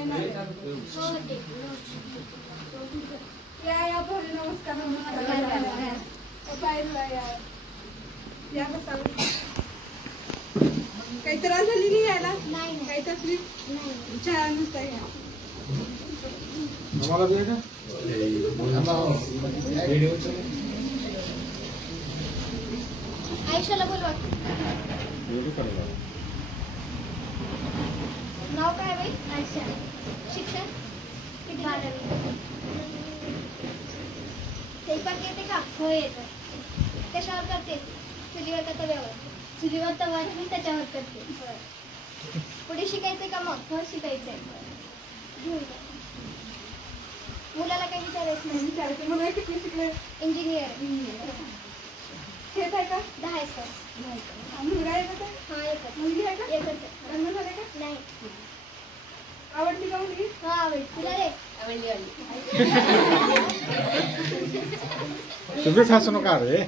या थोडे नमस्कार काही त्रास झाली नाही यायला काही तकलीफ छान नुसतं या आयशाला बोलवा. नाव काय बाई? आयशा. शिक्षण किती? 12वी. स्वयंपाक येते का? हो येतं. कशावर करते? चुलीवर का तव्यावर? चुलीवर तवा मी त्याच्यावर करते. पुढे शिकायचंय का मग? हो शिकायचंय. मुलाला काही विचारायचं नाही? विचारायचं. मुलं किती शिकले? इंजिनियर. शेत आहे का? 10 एकर. मुलगा आहे का? हा एकच. मुलगी आहे का? एकच आहे. लग्न झालं का? नाही. आवडली का मुलगी? हा आवडली. तुला रे? आवडली. तुम्ही हसू नका रे.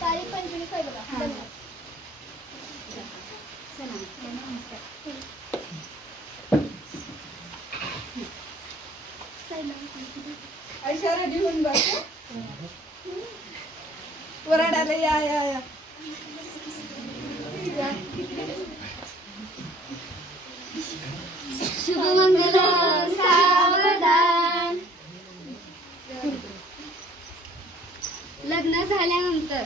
तारीख 25 आहे बघा. आयशा रेडी होऊन बस. वराडाला या या या शुभमंगल सावधान. लग्न झाल्यानंतर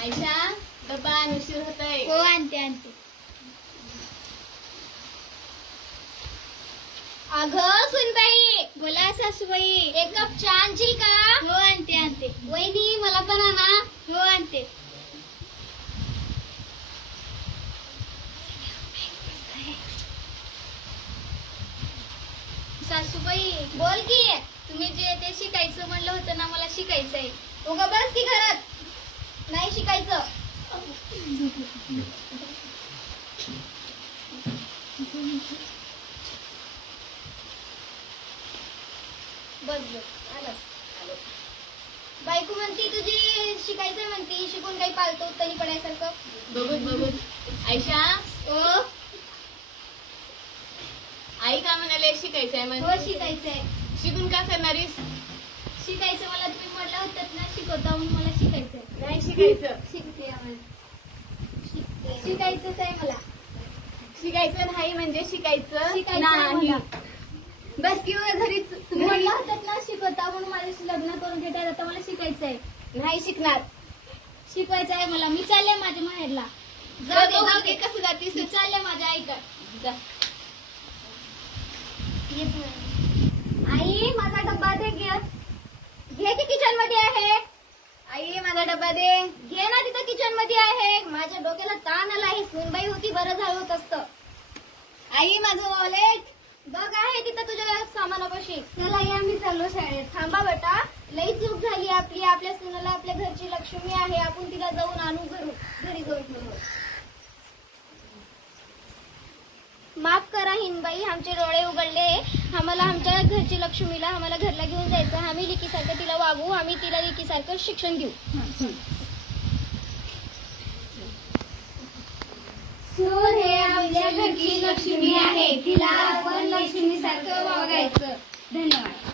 आयशा डब्बा उशीर होतोय. हो आणते. अगं सुनबाई. बोला सासूबाई. एक कप चहा आणशील का? हो आणते. वहिनी मला पण आणा. हो आणते. सासूबाई बोल की. तुम्ही जे ते शिकायचं म्हणलं होतं ना, मला शिकायचंय. उगा बस की घरात. नाही शिकायचं. बस आलास. बायको म्हणती तुझी शिकायचं म्हणती. शिकून काही पालतो तरी पडायसारखं. बघूच आयशा ओ आई का म्हणाले शिकायचंय हो म्हणजे? शिकायचंय. शिकून का करणारीस? शिकायचं मला तुम्ही म्हटलं होतं ना शिकवता म्हणून मला शिकायचंय. नाही शिकायचं. शिकते शिकायचंच आहे मला. शिकायचं नाही म्हणजे शिकायचं शिकायचं आहे नाही. मला. बस किंवा घरीच तुम्ही म्हटलं होतं ना शिकवता म्हणून माझ्याशी लग्न करून घेताय. आता मला शिकायचंय. नाही शिकणार. शिकवायचं आहे मला. मी चालले माझ्या माहेरला. जाऊ दे. कसं जातीस? मी चालले माझ्या आईकडे. जा. आई माझा डब्बा दे. घे की किचन मध्ये आहे. आई माझा डब्बा दे. घे ना तिथं किचन मध्ये आहे. माझ्या डोक्याला ताण आला आहे. सुनबाई होती बरं झालं होत असतं. आई माझं वॉलेट बघ आहे तिथं तुझ्या सामानापाशी. चला या मी चाललो शाळेत. थांबा बेटा. लई चूक झाली आपली. आपल्या सुनाला आपल्या घरची लक्ष्मी आहे. आपण तिला जाऊन आणू घरी जाऊन ठेवू. माफ करा हिनबाई. आमचे डोळे उघडले. आम्हाला आमच्या घरची लक्ष्मीला आम्हाला घरला घेऊन जायचं. आम्ही लेकीसारखं तिला वागवू. आम्ही तिला लेकीसारखं शिक्षण देऊ. सून हे आमच्या घरची लक्ष्मी आहे. तिला आपण लक्ष्मीसारखं वागायचं. धन्यवाद.